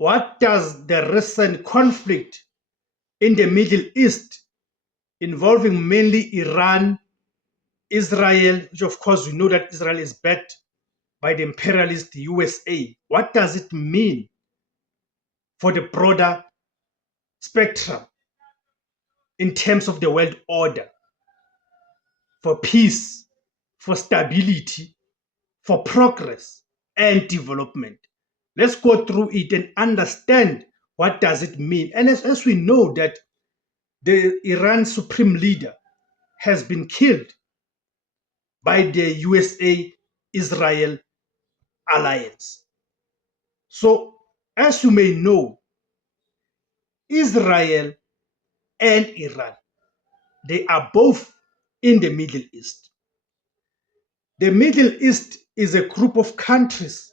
what does the recent conflict in the Middle East involving mainly Iran, Israel, which of course we know that Israel is backed by the imperialist USA, what does it mean for the broader spectrum in terms of the world order, for peace, for stability, for progress and development? Let's go through it and understand what does it mean. And as we know that the Iran supreme leader has been killed by the USA-Israel alliance. So, as you may know, Israel and Iran, they are both in the Middle East. The Middle East is a group of countries